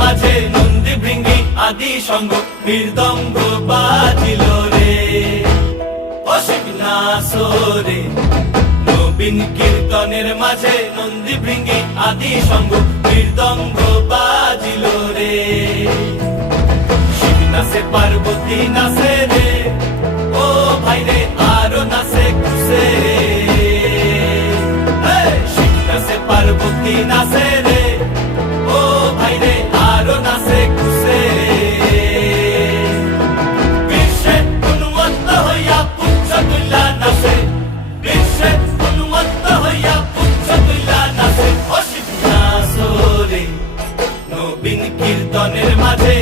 মাঝে নন্দী ভৃঙ্গি আদি সঙ্গ মৃদঙ্গ বাজিল রে। ও শিব নাচো রে, নবীন কীর্তনের মাঝে নন্দী ভৃঙ্গি আদি সঙ্গ মৃদঙ্গ বাজিল রে। শিব নাচে পার্বতী নাচে রে, ও ভাই রে আরো নাচে খুশে। শিব নাচে পার্বতী নাচে